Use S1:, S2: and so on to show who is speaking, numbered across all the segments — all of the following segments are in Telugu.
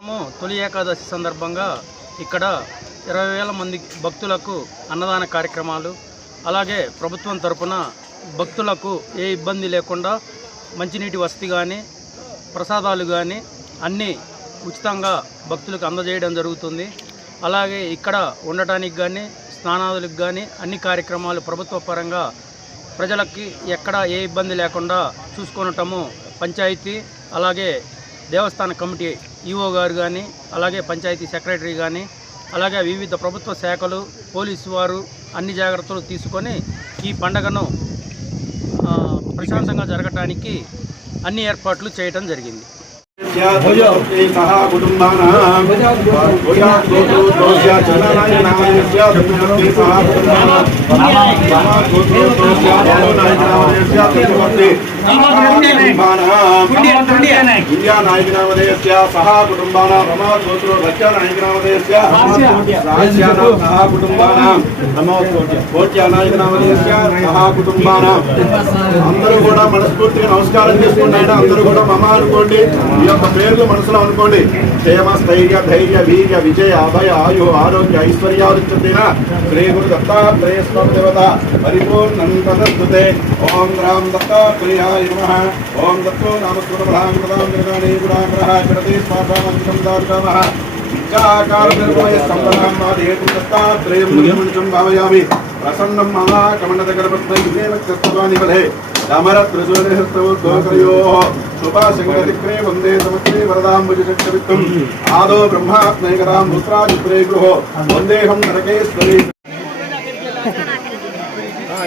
S1: మనము తొలి ఏకాదశి సందర్భంగా ఇక్కడ ఇరవై వేల మంది భక్తులకు అన్నదాన కార్యక్రమాలు అలాగే ప్రభుత్వం తరపున భక్తులకు ఏ ఇబ్బంది లేకుండా మంచినీటి వసతి కానీ ప్రసాదాలు కానీ అన్నీ ఉచితంగా భక్తులకు అందజేయడం జరుగుతుంది. అలాగే ఇక్కడ ఉండటానికి కానీ స్నానాదులకు కానీ అన్ని కార్యక్రమాలు ప్రభుత్వ పరంగా ప్రజలకి ఎక్కడ ఏ ఇబ్బంది లేకుండా చూసుకొనటము పంచాయతీ అలాగే దేవస్థాన కమిటీ ఈఓ గారు కానీ అలాగే పంచాయతీ సెక్రటరీ కానీ అలాగే వివిధ ప్రభుత్వ శాఖలు పోలీసు వారు అన్ని జాగ్రత్తలు తీసుకొని ఈ పండగను ప్రశాంతంగా జరగటానికి అన్ని ఏర్పాట్లు చేయటం జరిగింది
S2: భూయాత్మోత్రోత్రోస్య సహా కుటుంబానాం మహాత్మోత్రోత్రోస్య బాలోనాయకనామధేయస్య సహా కుటుంబానాం మహాత్మోత్రో సహా కుటుంబానాం అందరూ కూడా మనస్ఫూర్తిగా నమస్కారం చేసుకున్నాడు అందరూ కూడా మమ అనుకోండి ఈ యొక్క పేర్లు మనసులో అనుకోండి క్షేమ స్థైర్య ధైర్య వీర్య విజయ అభయ ఆయు ఆరోగ్య ఐశ్వర్యావృత్తిన శ్రీ గురు దత్తాత్రేయ స్వామి దేవత పరిపూర్ణంతదే ఓం రామ్ దత్తాత్రేయాయ ॐ दत्तो नामस्मृतफलां प्रसन्नं ममा कमण्डतगरपत्नयुगेन चस्तवानिबले वंदे समक्रे वरदाम्बुजशक्तवित्तम् आदौ ब्रह्मात्मैकदां रुत्राजिप्रे गृहो वन्देऽहं नरकेश्वरी। हाँ,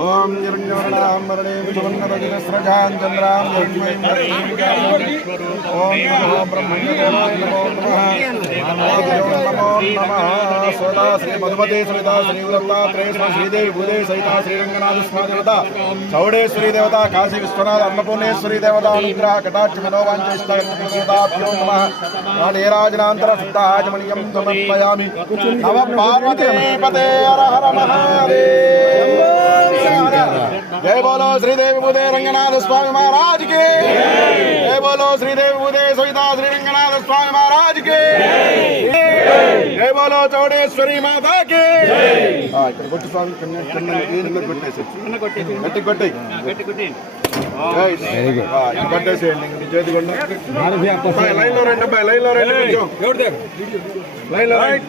S2: ఓం నిరంజవరణాంబరణే ఓం నమో బ్రహ్మణ్యదేవాయ నమో. నమః. సదా శ్రీ మధుమతే సవితా శ్రీ శ్రీదేవి భూదేవి సహిత శ్రీరంగనాథ స్వామి దేవత. దేవత కాశీ విశ్వనాథ అన్నపూర్ణేశ్వరీ దేవత అనుగ్రహ కటాక్ష మనోవాంఛిస్తాభ్యో నమ. సమర్పయామి నవ పార్వతీపతే హర హర మహాదేవ. జై బోలో శ్రీదేవి భూదే రంగనాథ స్వామి మహారాజుకి. జై. బోలో శ్రీదేవి భూదే సవితా శ్రీ రంగనాథ స్వామి మహారాజుకి. జై. బోలో చౌడేశ్వరి మాతాకి. ఇక్కడ కొట్టి స్వామి కొట్టేసి గట్టి కొట్టి పట్టేసేయండి నీ చేతి కొండ లైన్లో రండి అబ్బాయి లైన్లో రండి కొంచెం. రైట్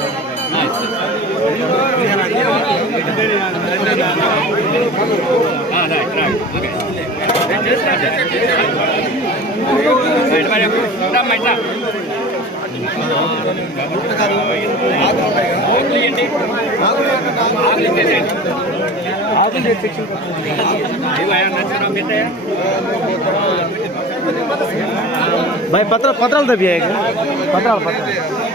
S2: నువ్వు కూడా
S3: भाई पत्र पत्राल तो भी आएगा पत्राल पत्राल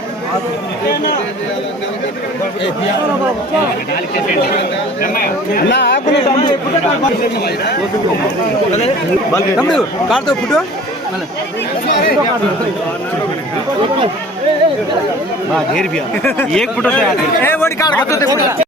S3: తమ్ముడు కాడుతో పుట్టు ఏక్ పుట్టు